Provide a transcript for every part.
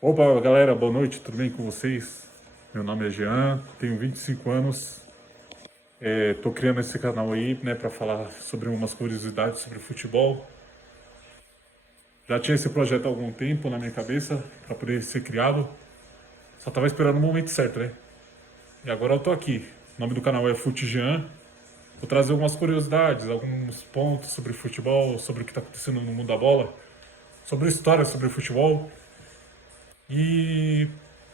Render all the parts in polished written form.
Opa, galera, boa noite, tudo bem com vocês? Meu nome é Jean, tenho 25 anos, tô criando esse canal aí, né, para falar sobre umas curiosidades sobre futebol. Já tinha esse projeto há algum tempo na minha cabeça para poder ser criado, só tava esperando o momento certo, né? E agora eu tô aqui. O nome do canal é Fute Jean. Vou trazer algumas curiosidades, alguns pontos sobre futebol, sobre o que tá acontecendo no mundo da bola, sobre história sobre futebol. E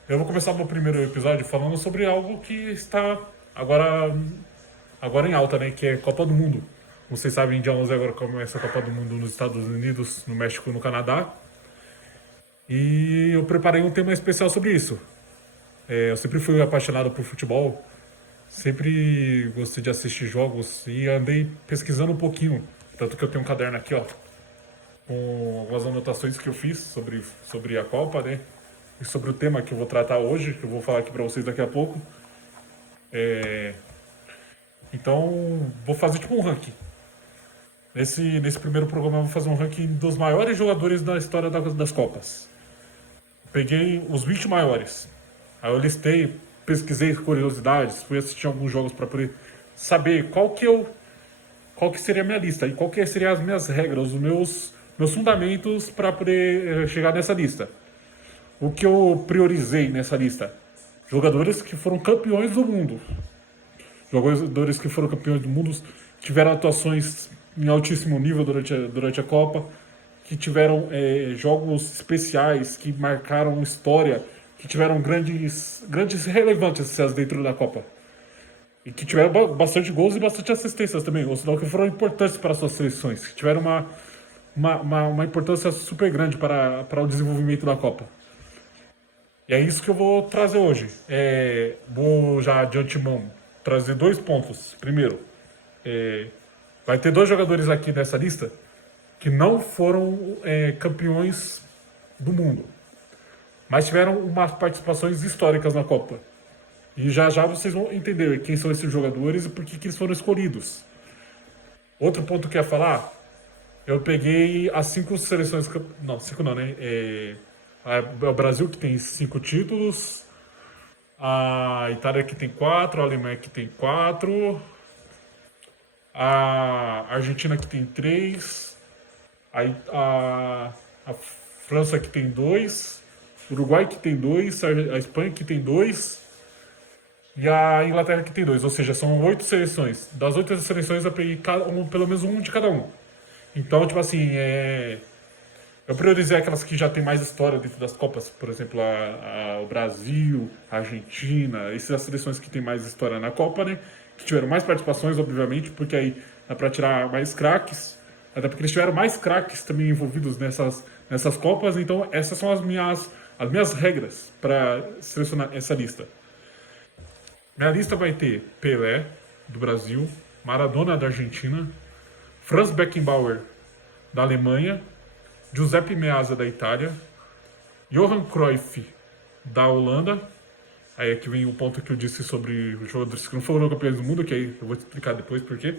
eu vou começar meu primeiro episódio falando sobre algo que está agora em alta, né? Que é Copa do Mundo. Como vocês sabem, dia 11 agora começa a Copa do Mundo nos Estados Unidos, no México e no Canadá. E eu preparei um tema especial sobre isso. Eu sempre fui apaixonado por futebol, sempre gostei de assistir jogos e andei pesquisando um pouquinho. Tanto que eu tenho um caderno aqui, ó, com algumas anotações que eu fiz sobre a Copa, né? E sobre o tema que eu vou tratar hoje, que eu vou falar aqui pra vocês daqui a pouco. Então, vou fazer tipo um ranking. Nesse primeiro programa, eu vou fazer um ranking dos maiores jogadores da história das Copas. Peguei os 20 maiores. Aí eu listei, pesquisei curiosidades, fui assistir alguns jogos para poder saber qual que seria a minha lista e qual que seriam as minhas regras, os meus fundamentos para poder chegar nessa lista. O que eu priorizei nessa lista? Jogadores que foram campeões do mundo. Jogadores que foram campeões do mundo tiveram atuações em altíssimo nível durante a Copa, que tiveram jogos especiais, que marcaram história, que tiveram grandes relevâncias dentro da Copa. E que tiveram bastante gols e bastante assistências também, ou senão que foram importantes para suas seleções, que tiveram uma importância super grande para o desenvolvimento da Copa. E é isso que eu vou trazer hoje. Vou já de antemão trazer dois pontos. Primeiro, vai ter dois jogadores aqui nessa lista que não foram campeões do mundo, mas tiveram umas participações históricas na Copa. E já já vocês vão entender quem são esses jogadores e por que eles foram escolhidos. Outro ponto que eu ia falar, eu peguei as cinco seleções. Não, cinco não, né? É o Brasil que tem 5 títulos, a Itália que tem 4, a Alemanha que tem 4, a Argentina que tem 3, a França que tem 2, o Uruguai que tem 2, a Espanha que tem 2 e a Inglaterra que tem 2. Ou seja, são 8 seleções. Das 8 seleções eu peguei pelo menos um de cada um. Então, tipo assim, eu priorizei aquelas que já tem mais história dentro das Copas, por exemplo, o Brasil, a Argentina, essas seleções que tem mais história na Copa, né? Que tiveram mais participações, obviamente, porque aí dá pra tirar mais craques, até porque eles tiveram mais craques também envolvidos nessas Copas, então essas são as minhas regras para selecionar essa lista. Minha lista vai ter Pelé, do Brasil, Maradona, da Argentina, Franz Beckenbauer, da Alemanha, Giuseppe Meazza, da Itália, Johan Cruyff, da Holanda. Aí aqui vem o ponto que eu disse sobre os jogadores que não foram campeões do mundo, que aí eu vou explicar depois por quê.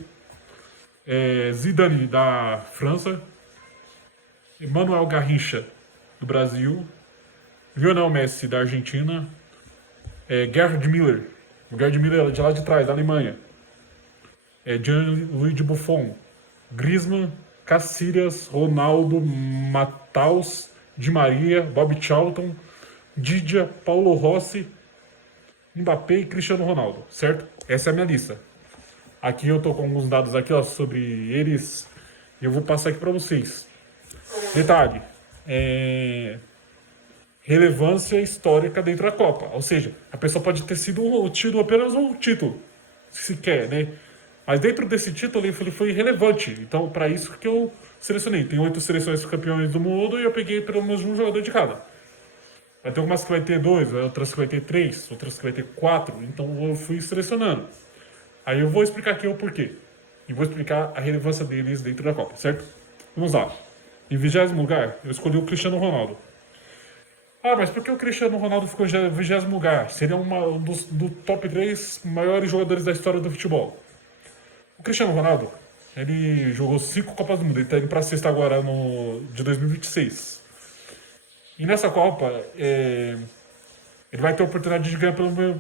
Zidane, da França, Emmanuel Garrincha, do Brasil, Lionel Messi, da Argentina, Gerhard Müller, o Gerhard Müller é de lá de trás, da Alemanha, Gianluigi Buffon, Griezmann, Casillas, Ronaldo, Matheus, Di Maria, Bob Charlton, Didia, Paulo Rossi, Mbappé e Cristiano Ronaldo, certo? Essa é a minha lista. Aqui eu tô com alguns dados aqui, ó, sobre eles e eu vou passar aqui para vocês. Detalhe, relevância histórica dentro da Copa, ou seja, a pessoa pode ter tido apenas um título, se quer, né? Mas dentro desse título ele foi relevante. Então, para isso que eu selecionei. Tem 8 seleções campeões do mundo e eu peguei pelo menos um jogador de cada. Vai ter algumas que vai ter 2, outras que vai ter 3, outras que vai ter 4. Então eu fui selecionando. Aí eu vou explicar aqui o porquê. E vou explicar a relevância deles dentro da Copa, certo? Vamos lá. Em 20º lugar, eu escolhi o Cristiano Ronaldo. Ah, mas por que o Cristiano Ronaldo ficou em 20º lugar? Seria um do top 3 maiores jogadores da história do futebol. O Cristiano Ronaldo, ele jogou 5 Copas do Mundo. Ele tá indo pra sexta agora de 2026. E nessa Copa, ele vai ter a oportunidade de ganhar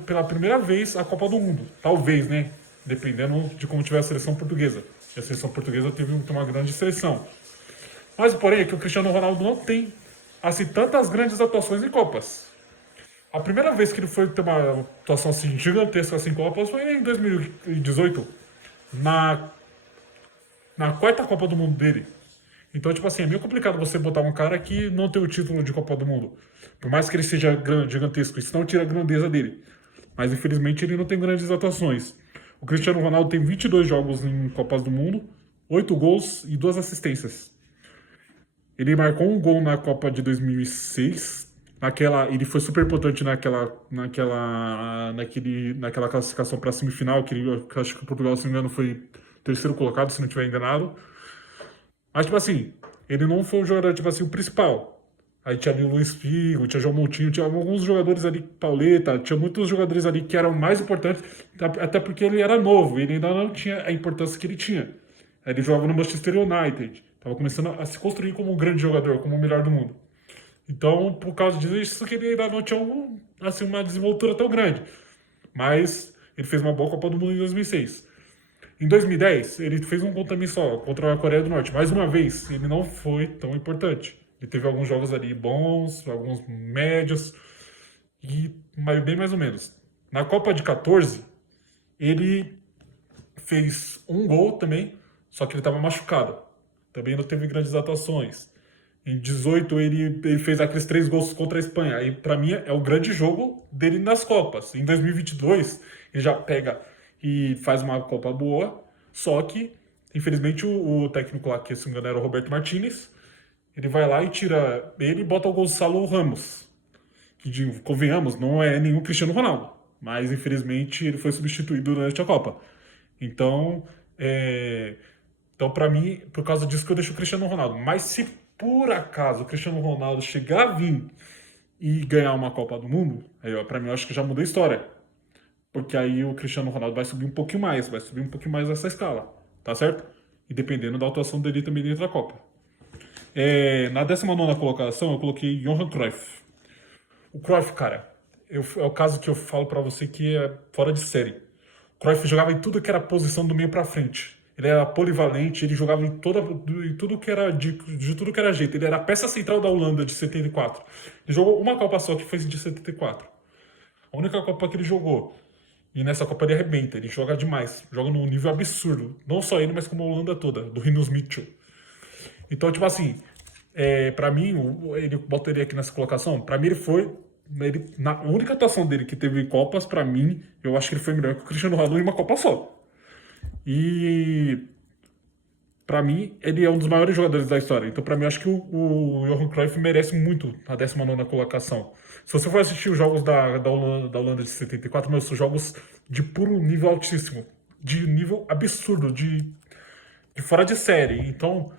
pela primeira vez a Copa do Mundo. Talvez, né? Dependendo de como tiver a seleção portuguesa. E a seleção portuguesa teve uma grande seleção. Mas, porém, é que o Cristiano Ronaldo não tem, assim, tantas grandes atuações em Copas. A primeira vez que ele foi ter uma atuação assim, gigantesca assim, em Copas foi em 2018, na, na quarta Copa do Mundo dele. Então, tipo assim, é meio complicado você botar um cara que não tem o título de Copa do Mundo. Por mais que ele seja gigantesco, isso não tira a grandeza dele. Mas, infelizmente, ele não tem grandes atuações. O Cristiano Ronaldo tem 22 jogos em Copas do Mundo, 8 gols e 2 assistências. Ele marcou um gol na Copa de 2006. Ele foi super importante naquela classificação para a semifinal, que acho que o Portugal, se não me engano, foi terceiro colocado, se não estiver enganado. Mas, tipo assim, ele não foi o jogador, tipo assim, o principal. Aí tinha ali o Luiz Figo, tinha João Moutinho, tinha alguns jogadores ali, Pauleta, tinha muitos jogadores ali que eram mais importantes, até porque ele era novo, ele ainda não tinha a importância que ele tinha. Aí ele jogava no Manchester United, estava começando a se construir como um grande jogador, como o melhor do mundo. Então, por causa disso, que ele ainda não tinha assim, uma desenvoltura tão grande. Mas ele fez uma boa Copa do Mundo em 2006. Em 2010, ele fez um gol também só, contra a Coreia do Norte. Mais uma vez, ele não foi tão importante. Ele teve alguns jogos ali bons, alguns médios, mas bem mais ou menos. Na Copa de 14, ele fez um gol também, só que ele estava machucado. Também não teve grandes atuações. Em 18, ele fez aqueles 3 gols contra a Espanha. Aí, pra mim, é o grande jogo dele nas Copas. Em 2022, ele já pega e faz uma Copa boa. Só que, infelizmente, o técnico lá, que se não me engano era o Roberto Martinez, ele vai lá e tira ele e bota o Gonçalo Ramos. Que, convenhamos, não é nenhum Cristiano Ronaldo. Mas, infelizmente, ele foi substituído durante a Copa. Então, então, pra mim, por causa disso que eu deixo o Cristiano Ronaldo. Mas se por acaso o Cristiano Ronaldo chegar a vir e ganhar uma Copa do Mundo, aí, ó, pra mim, eu acho que já mudou a história. Porque aí o Cristiano Ronaldo vai subir um pouquinho mais, vai subir um pouquinho mais essa escala, tá certo? E dependendo da atuação dele também dentro da Copa. Na 19ª colocação, eu coloquei Johan Cruyff. O Cruyff, cara, é o caso que eu falo pra você que é fora de série. O Cruyff jogava em tudo que era posição do meio pra frente. Ele era polivalente, ele jogava em tudo que era de tudo que era jeito. Ele era a peça central da Holanda de 74. Ele jogou uma Copa só, que foi de 74. A única Copa que ele jogou. E nessa Copa ele arrebenta, ele joga demais. Joga num nível absurdo. Não só ele, mas como a Holanda toda, do Rinus Mitchell. Então, tipo assim, pra mim, ele bota ele aqui nessa colocação. Pra mim, ele foi. Na única atuação dele que teve Copas, pra mim, eu acho que ele foi melhor que o Cristiano Ronaldo em uma Copa só. E pra mim, ele é um dos maiores jogadores da história. Então, pra mim, eu acho que o Johan Cruyff merece muito a 19ª colocação. Se você for assistir os jogos da Holanda de 74, meus, são jogos de puro nível altíssimo. De nível absurdo, de fora de série. Então,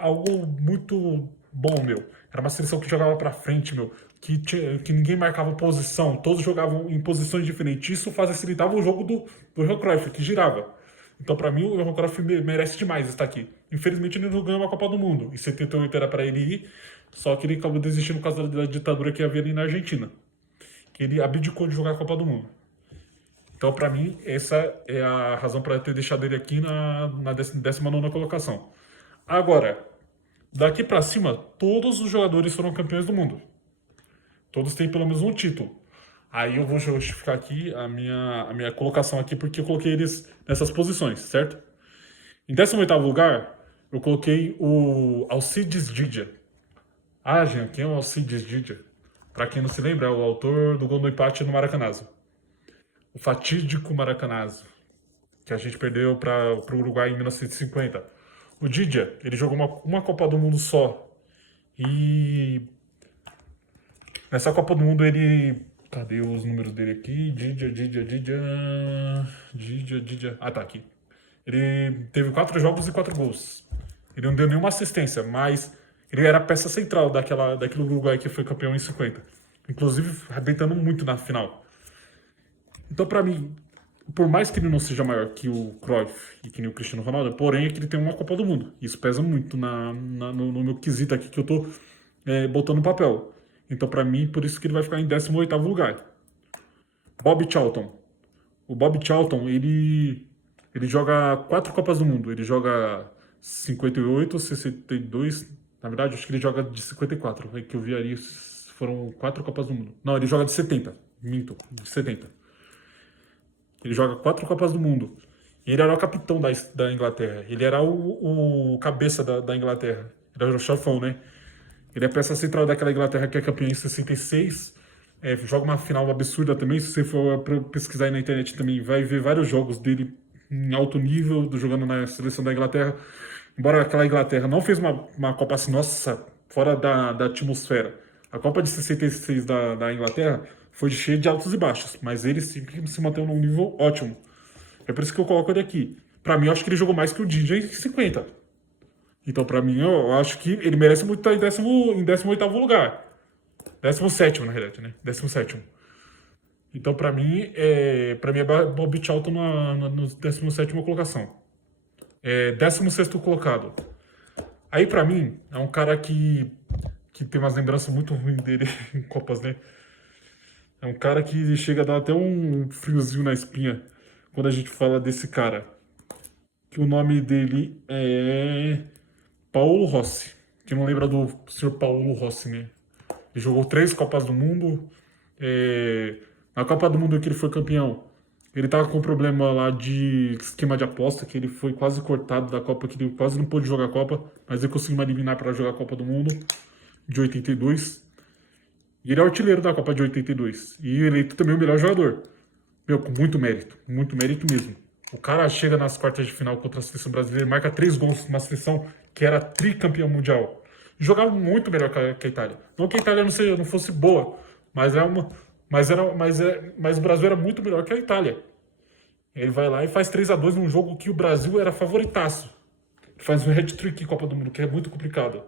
algo muito bom, meu. Era uma seleção que jogava pra frente, meu. Que ninguém marcava posição. Todos jogavam em posições diferentes. Isso facilitava o jogo do Johan Cruyff, que girava. Então, pra mim, o Johan Cruyff merece demais estar aqui. Infelizmente, ele não ganhou uma Copa do Mundo. Em 78 era pra ele ir, só que ele acabou desistindo por causa da ditadura que havia ali na Argentina. Que ele abdicou de jogar a Copa do Mundo. Então, pra mim, essa é a razão para ter deixado ele aqui na 19ª colocação. Agora, daqui pra cima, todos os jogadores foram campeões do mundo. Todos têm pelo menos um título. Aí eu vou justificar aqui a minha colocação aqui, porque eu coloquei eles nessas posições, certo? Em 18º lugar, eu coloquei o Alcides Didia. Ah, gente, quem é o Alcides Didia? Pra quem não se lembra, é o autor do gol do empate no Maracanazo. O fatídico Maracanazo, que a gente perdeu para o Uruguai em 1950. O Didia, ele jogou uma Copa do Mundo só. E nessa Copa do Mundo ele... Cadê os números dele aqui? Didia. Ah, tá aqui. Ele teve 4 jogos e 4 gols. Ele não deu nenhuma assistência, mas ele era a peça central daquele Uruguai que foi campeão em 50. Inclusive, arrebentando muito na final. Então, pra mim, por mais que ele não seja maior que o Cruyff e que nem o Cristiano Ronaldo, porém é que ele tem uma Copa do Mundo. Isso pesa muito no meu quesito aqui, que eu tô botando no papel. Então, pra mim, por isso que ele vai ficar em 18º lugar. Bob Charlton. O Bob Charlton, ele joga 4 Copas do Mundo. Ele joga 58, 62. Na verdade, acho que ele joga de 54. É que eu vi ali, foram 4 Copas do Mundo. Não, ele joga de 70. Minto, de 70. Ele joga 4 Copas do Mundo. E ele era o capitão da Inglaterra. Ele era o cabeça da Inglaterra. Ele era o chefão, né? Ele é peça central daquela Inglaterra que é campeã em 66. Joga uma final absurda também. Se você for pesquisar aí na internet também, vai ver vários jogos dele em alto nível, jogando na seleção da Inglaterra. Embora aquela Inglaterra não fez uma Copa assim, nossa, fora da atmosfera. A Copa de 66 da Inglaterra foi cheia de altos e baixos, mas ele sempre se manteve num nível ótimo. É por isso que eu coloco ele aqui. Pra mim, eu acho que ele jogou mais que o DJ em 50. Então, pra mim, eu acho que ele merece muito estar em 18º lugar. 17º, na realidade, né? 17º. Então, pra mim é Bob Charlton no 17ª colocação. 16º colocado. Aí, pra mim, é um cara que tem umas lembranças muito ruins dele em Copas, né? É um cara que chega a dar até um friozinho na espinha quando a gente fala desse cara. Que o nome dele é Paulo Rossi. Quem não lembra do senhor Paulo Rossi, né? Ele jogou 3 Copas do Mundo. Na Copa do Mundo que ele foi campeão, ele tava com um problema lá de esquema de aposta, que ele foi quase cortado da Copa, que ele quase não pôde jogar a Copa, mas ele conseguiu eliminar para jogar a Copa do Mundo de 82. E ele é o artilheiro da Copa de 82. E eleito também o melhor jogador. Meu, com muito mérito mesmo. O cara chega nas quartas de final contra a seleção brasileira, marca 3 gols numa seleção que era tricampeã mundial. Jogava muito melhor que a Itália. Não que a Itália não fosse boa, mas mas o Brasil era muito melhor que a Itália. Ele vai lá e faz 3-2 num jogo que o Brasil era favoritaço. Ele faz um hat-trick em Copa do Mundo, que é muito complicado.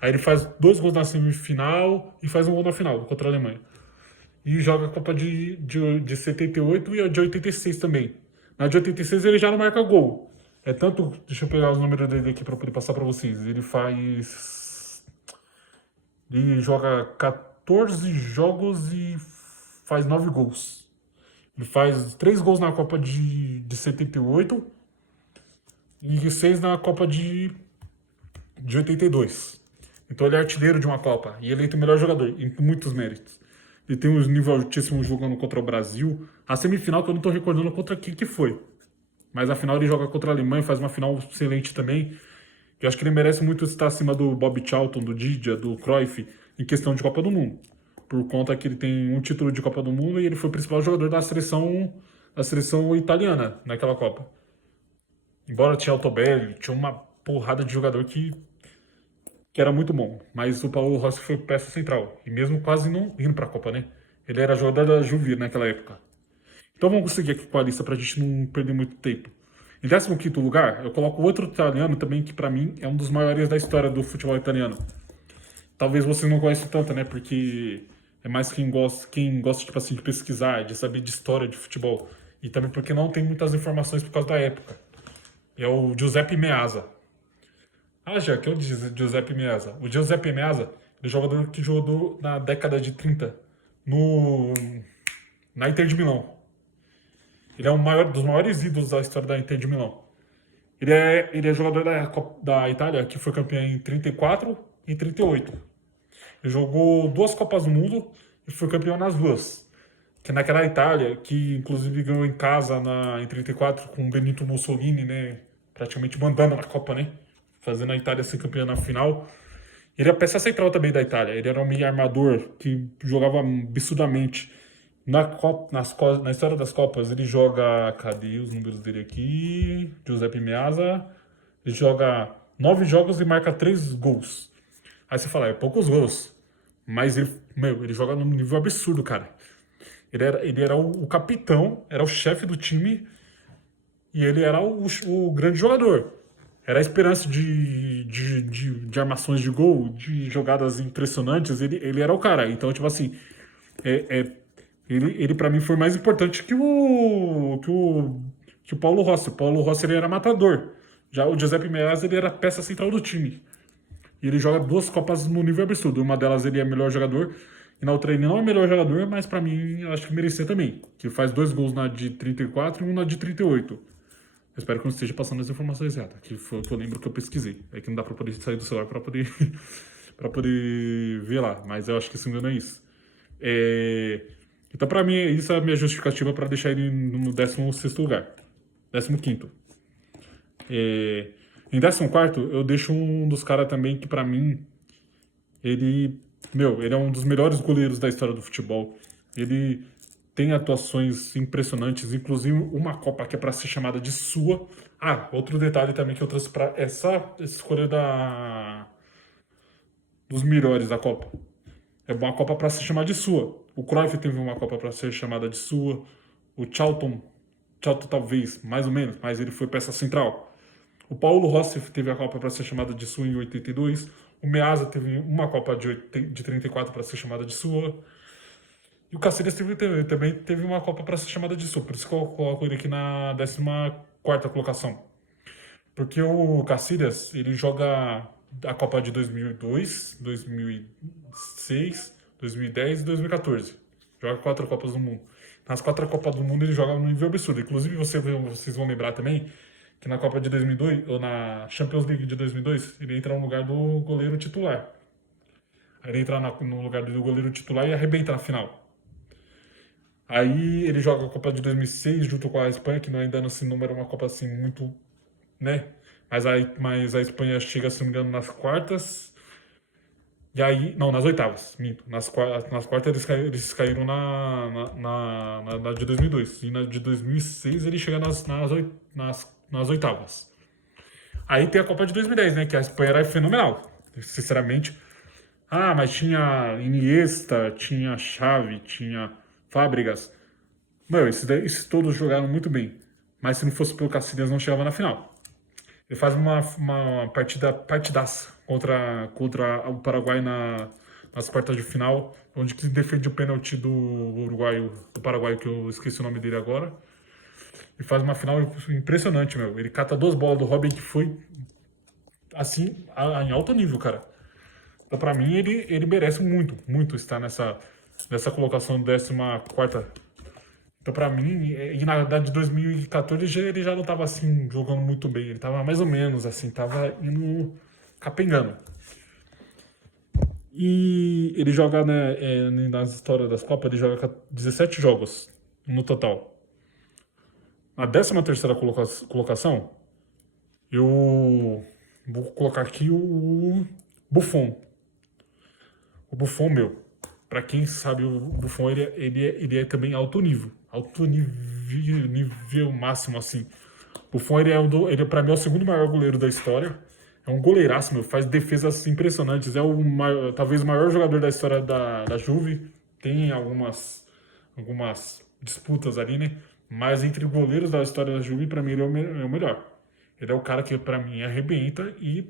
Aí ele faz 2 gols na semifinal e faz um gol na final contra a Alemanha. E joga a Copa de 78 e a de 86 também. Na de 86 ele já não marca gol. Deixa eu pegar os números dele aqui para poder passar para vocês. Ele joga 14 jogos e faz 9 gols. Ele faz 3 gols na Copa de 78 e 6 na Copa de 82. Então ele é artilheiro de uma Copa e eleito o melhor jogador, em muitos méritos. Ele tem um nível altíssimo jogando contra o Brasil. A semifinal que eu não tô recordando contra quem que foi. Mas a final ele joga contra a Alemanha, faz uma final excelente também. Eu acho que ele merece muito estar acima do Bob Charlton, do Didia, do Cruyff, em questão de Copa do Mundo. Por conta que ele tem um título de Copa do Mundo e ele foi o principal jogador da seleção italiana naquela Copa. Embora tinha Altobelli, tinha uma porrada de jogador que era muito bom. Mas o Paulo Rossi foi peça central. E mesmo quase não indo pra Copa, né? Ele era jogador da Juve naquela época. Então vamos seguir aqui com a lista pra gente não perder muito tempo. Em 15º lugar, eu coloco outro italiano também, que pra mim é um dos maiores da história do futebol italiano. Talvez você não conheça tanto, né? Porque é mais quem gosta tipo assim, de pesquisar, de saber de história de futebol. E também porque não tem muitas informações por causa da época. É o Giuseppe Meazza. Já que é o Giuseppe Meazza. O Giuseppe Meazza é um jogador que jogou na década de 30 na Inter de Milão. Ele é dos maiores ídolos da história da Inter de Milão. Ele é jogador da Itália, que foi campeão em 34 e 38. Ele jogou 2 Copas do Mundo e foi campeão nas duas. Que naquela Itália, que inclusive ganhou em casa em 34 com o Benito Mussolini, né? Praticamente mandando na Copa, né? Fazendo a Itália ser campeã na final. Ele é a peça central também da Itália. Ele era um meio armador que jogava absurdamente. Na história das Copas, ele joga. Cadê os números dele aqui? Giuseppe Meazza. Ele joga 9 jogos e marca 3 gols. Aí você fala, é poucos gols. Mas ele joga num nível absurdo, cara. Ele era o capitão, era o chefe do time. E ele era o grande jogador. Era a esperança de armações de gol, de jogadas impressionantes. Ele era o cara. Então, tipo assim, ele para mim foi mais importante que o Paulo Rossi. O Paulo Rossi ele era matador. Já o Giuseppe Meazza ele era a peça central do time. E ele joga duas Copas no nível absurdo. Uma delas ele é melhor jogador, e na outra ele não é melhor jogador, mas pra mim eu acho que merecia também. Que faz 2 gols na de 34 e um na de 38. Eu espero que eu não esteja passando as informações erradas, que foi o que eu lembro que eu pesquisei. É que não dá pra poder sair do celular pra poder, pra poder ver lá, mas eu acho que se não é isso. Então, pra mim, isso é a minha justificativa pra deixar ele no 16º lugar. 15º. Em 14º, eu deixo um dos caras também que, pra mim, ele é um dos melhores goleiros da história do futebol. Ele tem atuações impressionantes, inclusive uma Copa que é pra ser chamada de sua. Ah, outro detalhe também que eu trouxe pra essa escolha dos melhores da Copa. É uma Copa pra se chamar de sua. O Cruyff teve uma Copa pra ser chamada de sua. O Charlton talvez, mais ou menos, mas ele foi peça central. O Paulo Rossi teve a Copa para ser chamada de sua em 82. O Meazza teve uma Copa de 34 para ser chamada de sua. E o Casillas também teve uma Copa para ser chamada de sua. Por isso que eu coloco ele aqui na 14ª colocação. Porque o Casillas, ele joga a Copa de 2002, 2006, 2010 e 2014. Joga 4 Copas do Mundo. Nas 4 Copas do Mundo ele joga num nível absurdo. Inclusive vocês vão lembrar também que na Copa de 2002, ou na Champions League de 2002, ele entra no lugar do goleiro titular. Aí ele entra no lugar do goleiro titular e arrebenta na final. Aí ele joga a Copa de 2006 junto com a Espanha, que ainda não se número uma Copa assim muito, né? Mas a Espanha chega, se não me engano, nas quartas. E aí, não, nas oitavas, minto. Nas quartas eles caíram na de 2002. E na de 2006 ele chega nas oitavas. Aí tem a Copa de 2010, né? Que a Espanha era fenomenal, sinceramente. Ah, mas tinha Iniesta, tinha Xavi, tinha Fábregas. Meu, esses todos jogaram muito bem. Mas se não fosse pelo Casillas, não chegava na final. Ele faz uma partidaça contra o Paraguai nas quartas de final, onde que defende o pênalti do Paraguai, que eu esqueci o nome dele agora. E faz uma final impressionante, meu. Ele cata 2 bolas do Robin que foi, assim, em alto nível, cara. Então, pra mim, ele merece muito, muito estar nessa colocação 14ª. Então, pra mim, e na verdade, de 2014, ele já não tava, assim, jogando muito bem. Ele tava mais ou menos, assim, tava indo capengando. E ele joga, né, nas histórias das Copas, ele joga 17 jogos no total. Na 13ª colocação, eu vou colocar aqui o Buffon. O Buffon, meu, pra quem sabe, o Buffon, ele é também alto nível. Alto nível máximo, assim. O Buffon, ele pra mim, é o segundo maior goleiro da história. É um goleiraço, meu. Faz defesas impressionantes. É talvez o maior jogador da história da Juve. Tem algumas disputas ali, né? Mas entre goleiros da história da Juve, pra mim, ele é o melhor. Ele é o cara que, pra mim, arrebenta e...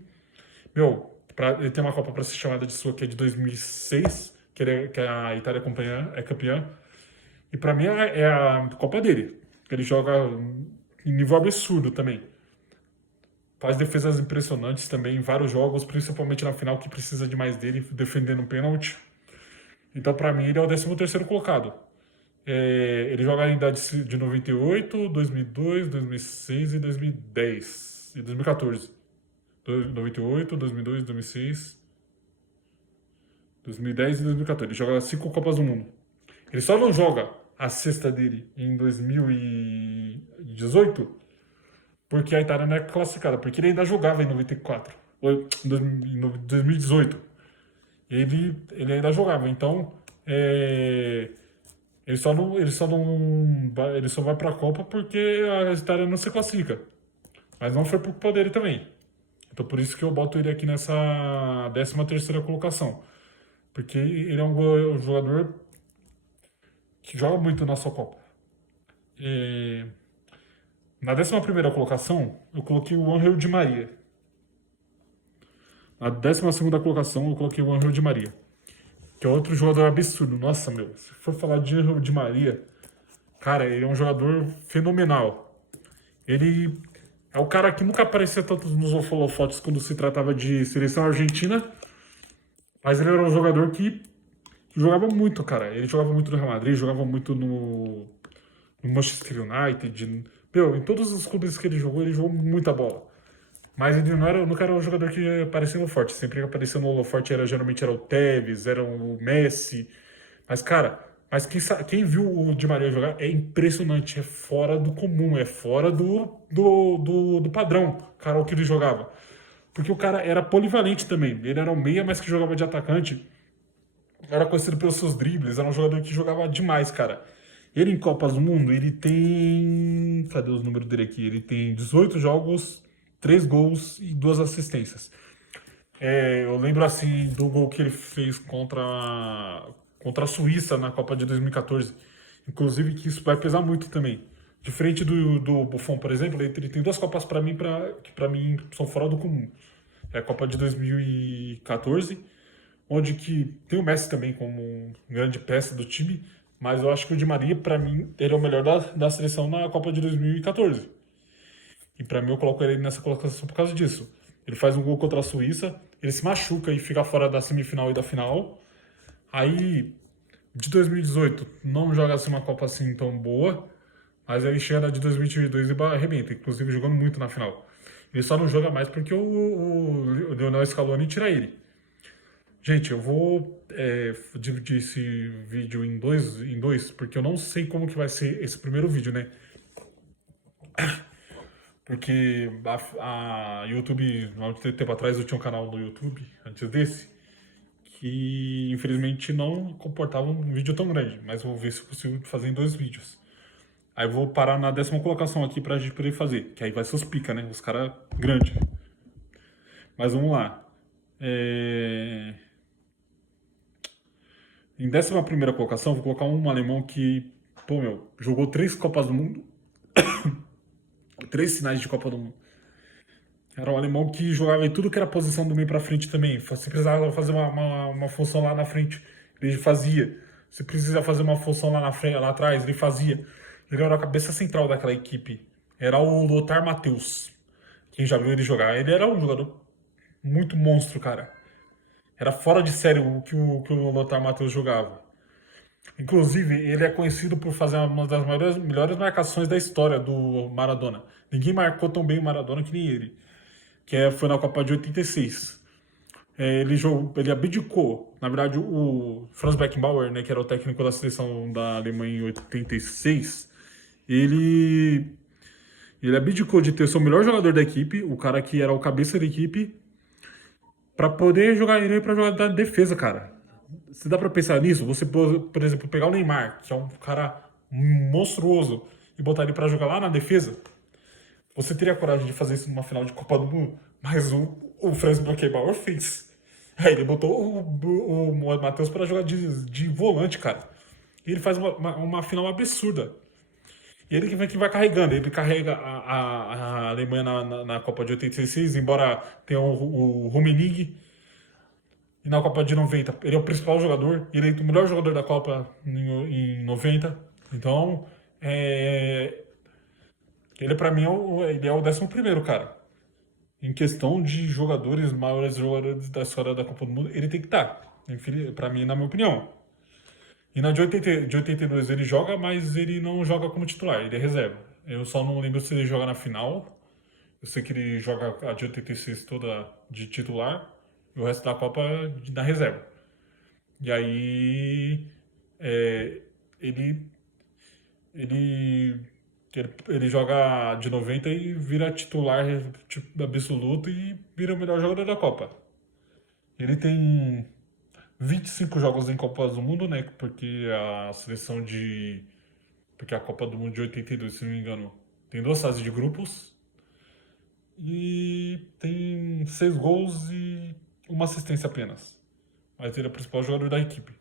Meu, ele tem uma Copa pra ser chamada de sua, que é de 2006, que a Itália é campeã. E pra mim é a Copa dele. Ele joga em nível absurdo também. Faz defesas impressionantes também em vários jogos, principalmente na final, que precisa de mais dele, defendendo o pênalti. Então, pra mim, ele é o 13º colocado. Ele joga ainda de 98, 2002, 2006 e 2010. E 2014. 98, 2002, 2006, 2010 e 2014. Ele joga 5 Copas do Mundo. Ele só não joga a sexta dele em 2018 porque a Itália não é classificada, porque ele ainda jogava em 94, ou em 2018. Ele ainda jogava, então ele só vai para a Copa porque a Itália não se classifica. Mas não foi por culpa dele também. Então por isso que eu boto ele aqui nessa 13ª colocação. Porque ele é um jogador que joga muito na sua Copa. Na 11ª colocação, eu coloquei o Ángel Di Maria. Na 12ª colocação, eu coloquei o Ángel Di Maria. Que é outro jogador absurdo. Nossa, meu, se for falar de Ángel Di Maria, cara, ele é um jogador fenomenal. Ele É o cara que nunca aparecia tanto nos holofotes quando se tratava de seleção argentina, mas ele era um jogador que jogava muito, cara. Ele jogava muito no Real Madrid, jogava muito no Manchester United. Meu, em todos os clubes que ele jogou muita bola. Mas ele nunca era um jogador que aparecia no forte. Sempre que aparecia no holofote geralmente era o Tevez, era o Messi. Mas, cara, quem viu o Di Maria jogar é impressionante, é fora do comum, é fora do padrão, cara, o que ele jogava. Porque o cara era polivalente também. Ele era um meia, mas que jogava de atacante. Era conhecido pelos seus dribles, era um jogador que jogava demais, cara. Ele em Copas do Mundo, ele tem. Cadê os números dele aqui? Ele tem 18 jogos, 3 gols e 2 assistências. Eu lembro assim do gol que ele fez contra a Suíça na Copa de 2014. Inclusive que isso vai pesar muito também. Diferente do Buffon, por exemplo, ele tem duas Copas para mim que para mim são fora do comum. É a Copa de 2014, onde que tem o Messi também como grande peça do time, mas eu acho que o Di Maria, para mim, ele é o melhor da seleção na Copa de 2014. E para mim eu coloco ele nessa colocação por causa disso. Ele faz um gol contra a Suíça, ele se machuca e fica fora da semifinal e da final. Aí, de 2018, não joga assim uma Copa assim tão boa, mas aí chega na de 2022 e arrebenta, inclusive jogando muito na final. Ele só não joga mais porque o Lionel Scaloni tira ele. Gente, eu vou dividir esse vídeo em dois, porque eu não sei como que vai ser esse primeiro vídeo, né? Porque a YouTube, há muito tempo atrás eu tinha um canal no YouTube, antes desse, que infelizmente não comportava um vídeo tão grande, mas eu vou ver se eu consigo fazer em 2 vídeos. Aí eu vou parar na 10ª colocação aqui pra gente poder fazer, que aí vai ser os pica, né? Os caras grandes. Mas vamos lá. Em 11ª colocação, vou colocar um alemão que, pô, meu, jogou 3 Copas do Mundo, 3 finais de Copa do Mundo. Era um alemão que jogava em tudo que era posição do meio pra frente também. Se precisava fazer uma função lá na frente, ele fazia. Se precisava fazer uma função lá na frente, lá atrás, ele fazia. Ele era a cabeça central daquela equipe. Era o Lothar Matthäus. Quem já viu ele jogar, ele era um jogador muito monstro, cara. Era fora de série o que o Lothar Matthäus jogava. Inclusive, ele é conhecido por fazer uma das melhores marcações da história do Maradona. Ninguém marcou tão bem o Maradona que nem ele. Foi na Copa de 86. Ele abdicou. Na verdade, o Franz Beckenbauer, né, que era o técnico da seleção da Alemanha em 86, ele abdicou de ter o seu melhor jogador da equipe, o cara que era o cabeça da equipe, pra poder jogar ele pra jogar da defesa, cara. Se dá pra pensar nisso, você, por exemplo, pegar o Neymar, que é um cara monstruoso, e botar ele pra jogar lá na defesa, você teria coragem de fazer isso numa final de Copa do Mundo? Mas o Franz Beckenbauer fez. Aí ele botou o Matheus pra jogar de volante, cara. E ele faz uma final absurda. E ele que vai carregando. Ele carrega a Alemanha na Copa de 86, embora tenha o Rummenigge. E na Copa de 90, ele é o principal jogador. Ele é o melhor jogador da Copa em 90. Então, ele pra mim ele é o 11º, cara. Em questão de jogadores, maiores jogadores da história da Copa do Mundo, ele tem que estar. Pra mim, na minha opinião. E na de 82 ele joga, mas ele não joga como titular, ele é reserva. Eu só não lembro se ele joga na final. Eu sei que ele joga a de 86 toda de titular e o resto da Copa na reserva. E aí ele, ele, ele joga de 90 e vira titular tipo, absoluto e vira o melhor jogador da Copa. Ele tem 25 jogos em Copas do Mundo, né? Porque a seleção de. Porque a Copa do Mundo de 82, se não me engano, tem 2 fases de grupos. E tem 6 gols e uma assistência apenas. Mas ele é o principal jogador da equipe.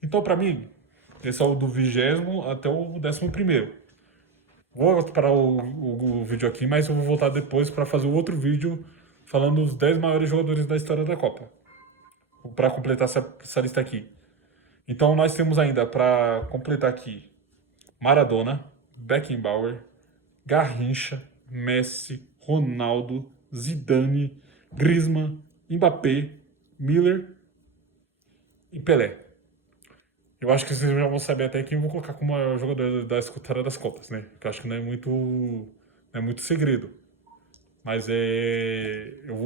Então, pra mim, esse é o do 20º até o 11º. Vou parar o vídeo aqui, mas eu vou voltar depois para fazer outro vídeo falando os 10 maiores jogadores da história da Copa. Para completar essa lista aqui. Então nós temos ainda para completar aqui Maradona, Beckenbauer, Garrincha, Messi, Ronaldo, Zidane, Griezmann, Mbappé, Miller e Pelé. Eu acho que vocês já vão saber até quem eu vou colocar como maior jogador da história das Copas, né? Que eu acho que não é muito segredo. Mas eu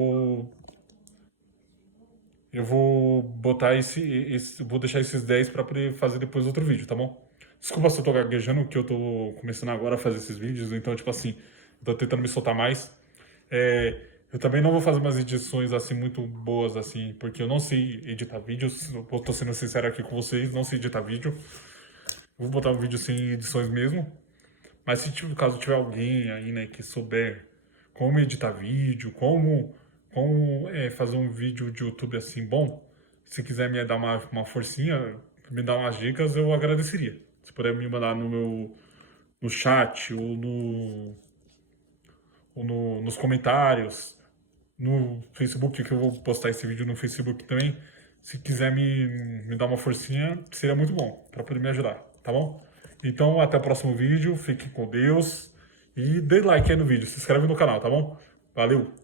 vou botar vou deixar esses 10 para poder fazer depois outro vídeo, tá bom? Desculpa se eu tô gaguejando, que eu tô começando agora a fazer esses vídeos, então, tipo assim, eu tô tentando me soltar mais. Eu também não vou fazer umas edições, assim, muito boas, assim, porque eu não sei editar vídeos, eu tô sendo sincero aqui com vocês, não sei editar vídeo. Eu vou botar um vídeo sem edições mesmo, mas se tipo, caso tiver alguém aí, né, que souber como editar vídeo, como fazer um vídeo de YouTube assim bom, se quiser me dar uma forcinha, me dar umas dicas, eu agradeceria. Se puder me mandar no chat nos comentários, no Facebook, que eu vou postar esse vídeo no Facebook também. Se quiser me dar uma forcinha, seria muito bom, para poder me ajudar, tá bom? Então, até o próximo vídeo, fiquem com Deus e dê like aí no vídeo, se inscreve no canal, tá bom? Valeu!